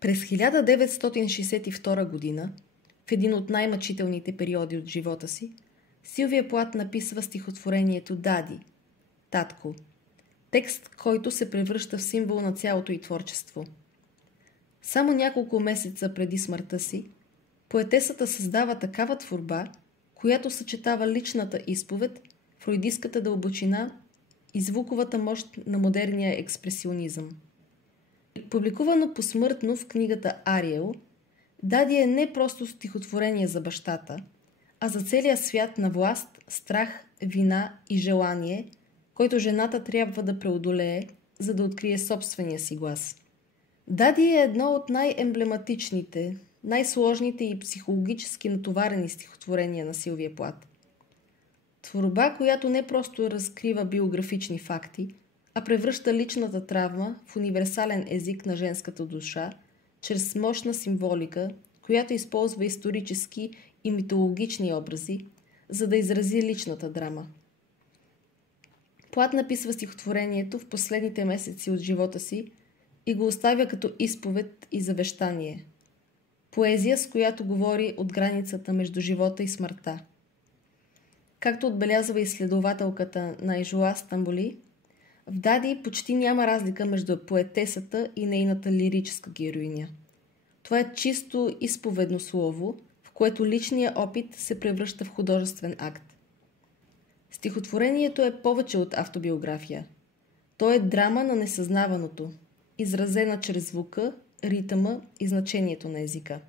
През 1962 година, в един от най-мъчителните периоди от живота си, Силвия Плат написва стихотворението «Дади» – «Татко», текст, който се превръща в символ на цялото й творчество. Само няколко месеца преди смъртта си, поетесата създава такава творба, която съчетава личната изповед, фройдистката дълбочина и звуковата мощ на модерния експресионизъм. Публикувано посмъртно в книгата «Ариел», «Дади» е не просто стихотворение за бащата, а за целия свят на власт, страх, вина и желание, който жената трябва да преодолее, за да открие собствения си глас. «Дади» е едно от най-емблематичните, най-сложните и психологически натоварени стихотворения на Силвия Плат. Творба, която не просто разкрива биографични факти, а превръща личната травма в универсален език на женската душа, чрез мощна символика, която използва исторически и митологични образи, за да изрази личната драма. Плат написва стихотворението в последните месеци от живота си и го оставя като изповед и завещание. Поезия, с която говори от границата между живота и смъртта. Както отбелязва изследователката Найджула Стамболи, в «Дади» почти няма разлика между поетесата и нейната лирическа героиня. Това е чисто изповедно слово, в което личният опит се превръща в художествен акт. Стихотворението е повече от автобиография. То е драма на несъзнаваното, изразена чрез звука, ритъма и значението на езика.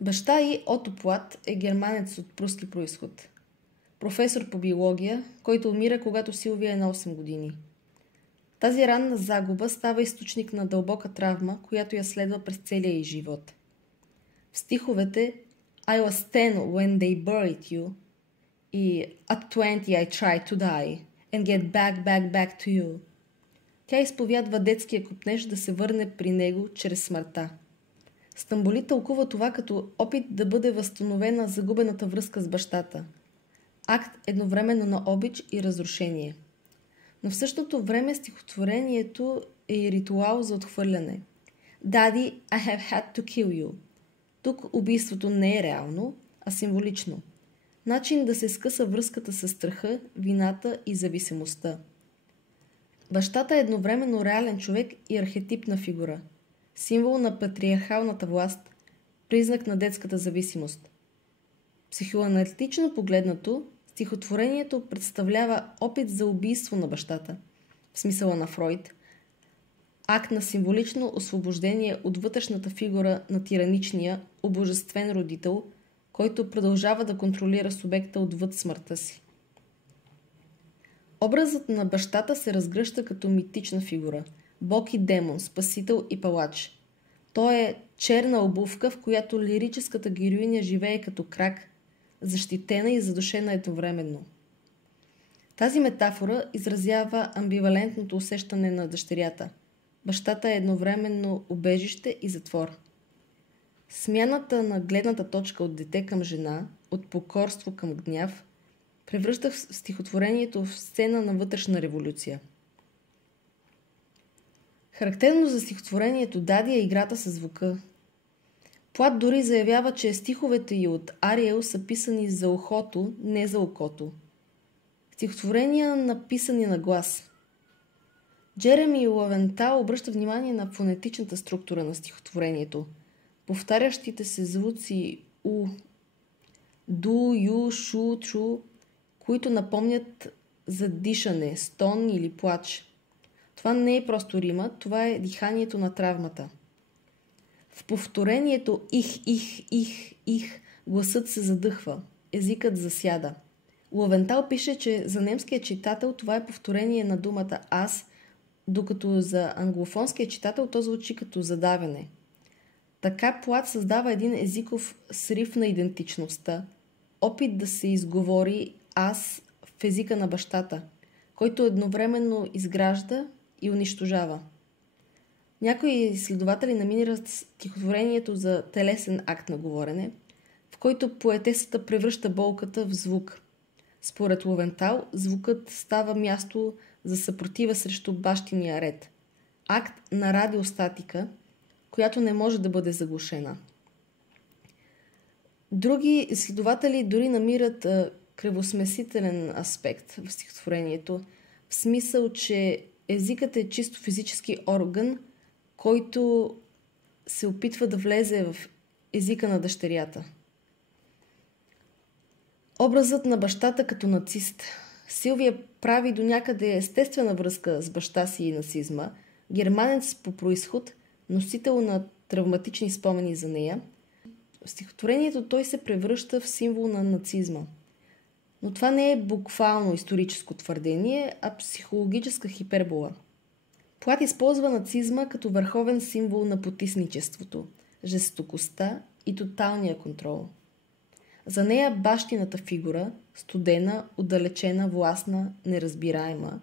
Баща й, Ото Плат, е германец от пруски произход. Професор по биология, който умира, когато Силвия е на 8 години. Тази ранна загуба става източник на дълбока травма, която я следва през целия й живот. В стиховете I was 10 when they buried you и At 20 I tried to die and get back to you. Тя изповядва детския копнеж да се върне при него чрез смъртта. Стамболи тълкува това като опит да бъде възстановена загубената връзка с бащата. Акт едновременно на обич и разрушение. Но в същото време стихотворението е и ритуал за отхвърляне. Daddy, I have had to kill you. Тук убийството не е реално, а символично. Начин да се скъса връзката с страха, вината и зависимостта. Бащата е едновременно реален човек и архетипна фигура. Символ на патриархалната власт, признак на детската зависимост. Психоаналитично погледнато, стихотворението представлява опит за убийство на бащата, в смисъла на Фройд, акт на символично освобождение от вътрешната фигура на тираничния, обожествен родител, който продължава да контролира субекта отвъд смъртта си. Образът на бащата се разгръща като митична фигура, бог и демон, спасител и палач. Той е черна обувка, в която лирическата героиня живее като крак, защитена и задушена едновременно. Тази метафора изразява амбивалентното усещане на дъщерята. Бащата е едновременно убежище и затвор. Смяната на гледната точка от дете към жена, от покорство към гняв, превръща в стихотворението в сцена на вътрешна революция. Характерно за стихотворението Дади е играта със звука. Плат дори заявява, че стиховете й от Ариел са писани за ухото, не за окото. Стихотворения написани на глас. Джереми Лавентал обръща внимание на фонетичната структура на стихотворението. Повтарящите се звуци У, Ду, Ю, Шу, Чу, които напомнят за дишане, стон или плач. Това не е просто рима, това е диханието на травмата. В повторението их, гласът се задъхва, езикът засяда. Лавентал пише, че за немския читател това е повторение на думата аз, докато за англофонския читател то звучи като задавяне. Така Плат създава един езиков срив на идентичността, опит да се изговори аз в езика на бащата, който едновременно изгражда и унищожава. Някои изследователи намират стихотворението за телесен акт на говорене, в който поетесата превръща болката в звук. Според Ловентал, звукът става място за съпротива срещу бащиния ред. акт на радиостатика, която не може да бъде заглушена. Други изследователи дори намират кръвосмесителен аспект в стихотворението, в смисъл, че езикът е чисто физически орган, който се опитва да влезе в езика на дъщерята. Образът на бащата като нацист. Силвия прави до някъде естествена връзка с баща си и нацизма, германец по произход, носител на травматични спомени за нея. В стихотворението той се превръща в символ на нацизма. Но това не е буквално историческо твърдение, а психологическа хипербола. Плат използва нацизма като върховен символ на потисничеството, жестокостта и тоталния контрол. За нея бащината фигура, студена, отдалечена, властна, неразбираема,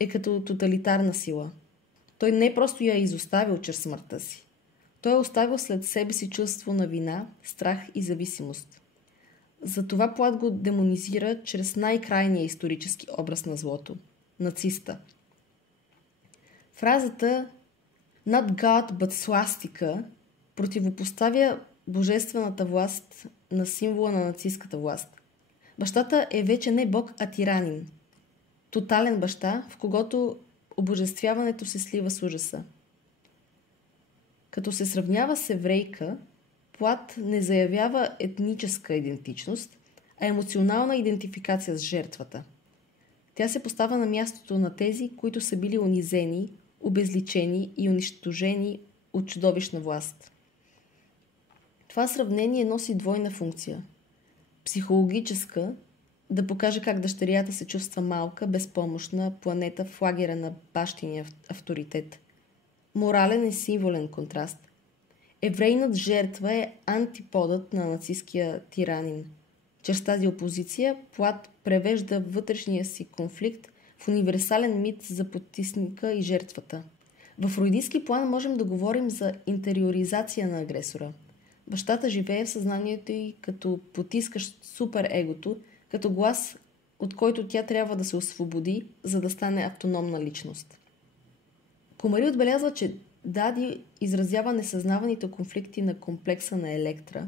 е като тоталитарна сила. Той не просто я е изоставил чрез смъртта си. Той е оставил след себе си чувство на вина, страх и зависимост. Затова Плат го демонизира чрез най-крайния исторически образ на злото – нациста. Фразата "Not God, but swastika" противопоставя божествената власт на символа на нацистската власт. Бащата е вече не бог, а тиранин. Тотален баща, в когото обожествяването се слива с ужаса. Като се сравнява с еврейка, Плат не заявява етническа идентичност, а емоционална идентификация с жертвата. Тя се поставя на мястото на тези, които са били унизени, обезличени и унищожени от чудовищна власт. Това сравнение носи двойна функция. Психологическа, да покаже как дъщерята се чувства малка, безпомощна планета в лагера на бащиния авторитет. Морален и символен контраст. Еврейнат жертва е антиподът на нацистския тиранин. Чрез тази опозиция Плат превежда вътрешния си конфликт в универсален мит за потисника и жертвата. В фройдистки план можем да говорим за интериоризация на агресора. Бащата живее в съзнанието й като потискащ суперегото, като глас, от който тя трябва да се освободи, за да стане автономна личност. Комари отбелязва, че Дади изразява несъзнаваните конфликти на комплекса на Електра,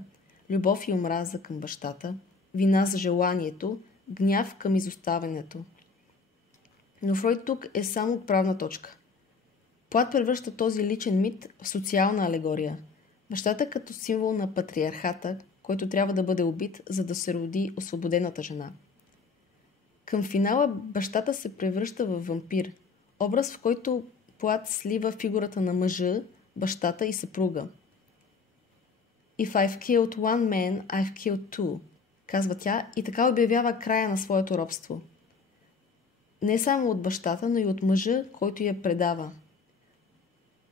любов и омраза към бащата, вина за желанието, гняв към изоставянето. Но Фройд тук е само отправна точка. Плат превръща този личен мит в социална алегория. Бащата като символ на патриархата, който трябва да бъде убит, за да се роди освободената жена. Към финала бащата се превръща в вампир, образ в който Плат слива фигурата на мъжа, бащата и съпруга. If I've killed one man, I've killed two, казва тя и така обявява края на своето робство. Не само от бащата, но и от мъжа, който я предава.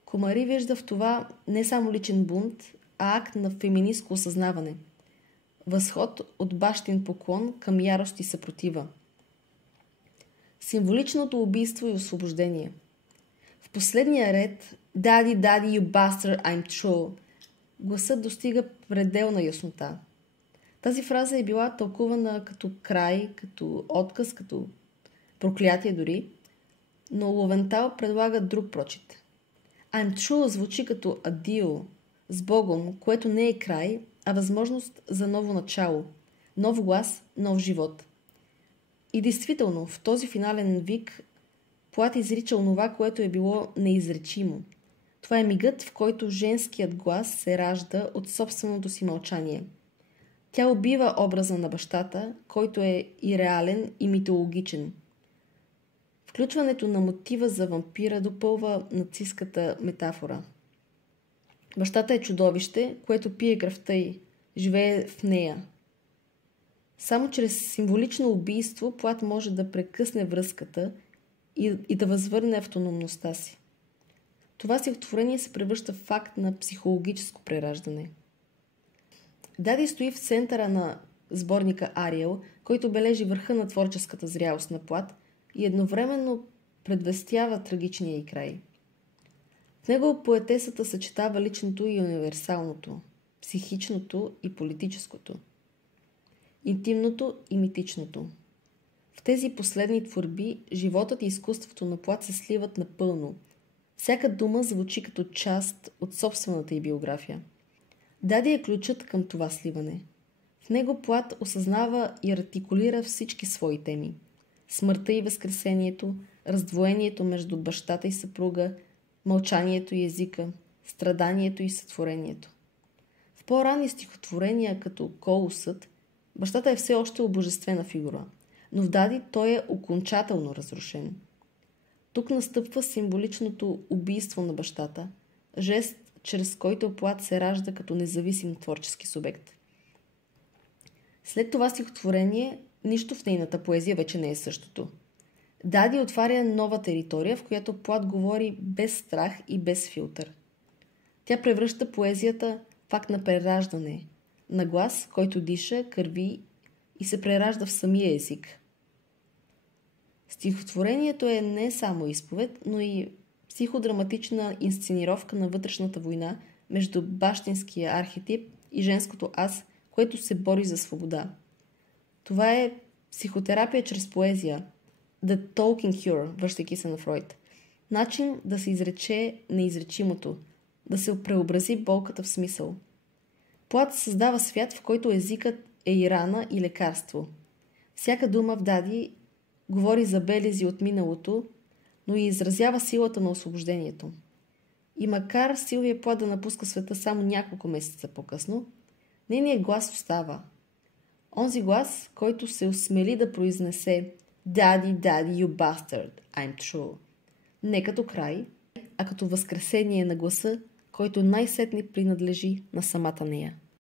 Комари вижда в това не само личен бунт, а акт на феминистко осъзнаване. Възход от бащин поклон към ярост и съпротива. Символичното убийство и освобождение. В последния ред "Daddy, daddy, you bastard, I'm true" гласът достига пределна яснота. Тази фраза е била тълкувана като край, като отказ, като проклятие дори, но Ловентал предлага друг прочит. I'm true звучи като адио, с Богом, което не е край, а възможност за ново начало, нов глас, нов живот. И действително, в този финален вик Плат изрича онова, което е било неизречимо. Това е мигът, в който женският глас се ражда от собственото си мълчание. Тя убива образа на бащата, който е и реален, и митологичен. Включването на мотива за вампира допълва нацистката метафора. Бащата е чудовище, което пие кръвта й, живее в нея. Само чрез символично убийство Плат може да прекъсне връзката и да възвърне автономността си. Това стихотворение се превръща в факт на психологическо прераждане. Дади стои в центъра на сборника Ариел, който бележи върха на творческата зрялост на Плат и едновременно предвестява трагичния й край. В него поетесата съчетава личното и универсалното, психичното и политическото, интимното и митичното. В тези последни творби животът и изкуството на Плат се сливат напълно. Всяка дума звучи като част от собствената й биография. Дади е ключът към това сливане. В него Плат осъзнава и артикулира всички свои теми. Смъртта и възкресението, раздвоението между бащата и съпруга, мълчанието и езика, страданието и сътворението. В по-ранни стихотворения, като Колосът, бащата е все още обожествена фигура, но в Дади той е окончателно разрушен. Тук настъпва символичното убийство на бащата, жест, чрез който Плат се ражда като независим творчески субект. След това стихотворение, нищо в нейната поезия вече не е същото. Дади отваря нова територия, в която Плат говори без страх и без филтър. Тя превръща поезията в акт на прераждане, на глас, който диша, кърви и се преражда в самия език. Стихотворението е не само изповед, но и психодраматична инсценировка на вътрешната война между бащинския архетип и женското аз, което се бори за свобода. Това е психотерапия чрез поезия, The Talking Cure, връщайки се на Фройд. Начин да се изрече неизречимото, да се преобрази болката в смисъл. Плат създава свят, в който езикът е и рана, и лекарство. Всяка дума в Дади говори за белези от миналото, но и изразява силата на освобождението. И макар Силвия Плат да напуска света само няколко месеца по-късно, нейният глас остава. Онзи глас, който се осмели да произнесе Daddy, Daddy, you bastard, I'm true. Не като край, а като възкресение на гласа, който най-сетне принадлежи на самата нея.